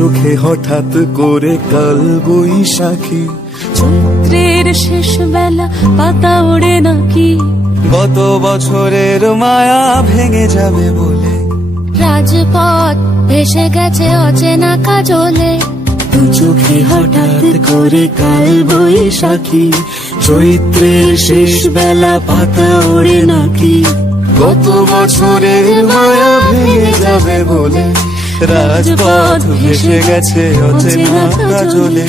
চোখে হঠাৎ করে কাল বৈশাখী, চৈত্রের শেষ বেলা পাতা ওড়ে নাকি, গত বছরের মায়া ভেঙে যাবে বলে, রাজপথ ভেসে গেছে অচেনা কাজলে, দু চোখে হঠাৎ করে কাল বৈশাখী, চৈত্রের শেষ বেলা পাতা ওড়ে নাকি, গত বছরের মায়া ভেঙে যাবে বলে, রাজপথ ভেসে গেছে অচেনা কাজলে।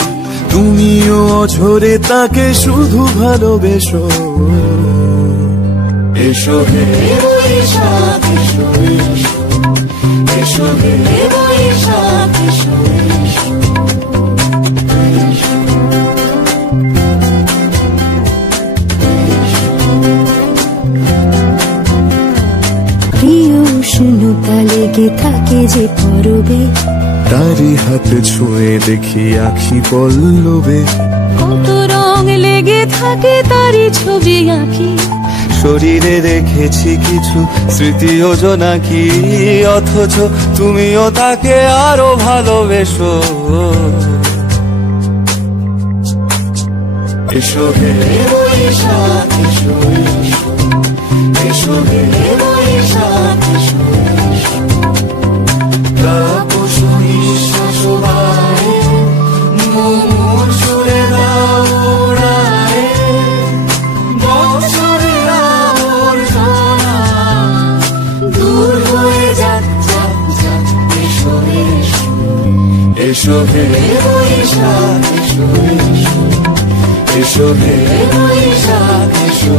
তুমিও অঝরে তাকে শুধু ভালোবেসো, এসো হে বৈশাখ এসো, এসো হে বৈশাখ এসো। প্রিয় উষ্ণতা লেগে থাকে যে পরবে, তারি হাতে ছুঁয়ে দেখি আখি পল্লবে, কত রং লেগে থাকে তারই ছবি আঁকি, শরীরে রেখেছি কিছু স্মৃতি ও জোনাকি, অথচ তুমিও তাকে আরো ভালোবেসো, এসো হে বৈশাখ এসো, এসো হে বৈশাখ এসো। তাপস নিঃশ্বাস বায়ে, মুমুর সুরে দাও উড়ায়ে, বৎসরের আবর্জনা দূর হয়ে যাক যাক যাক, এসো এসো, এসো হে বৈশাখ এসো, এসো হে বৈশাখ এসো।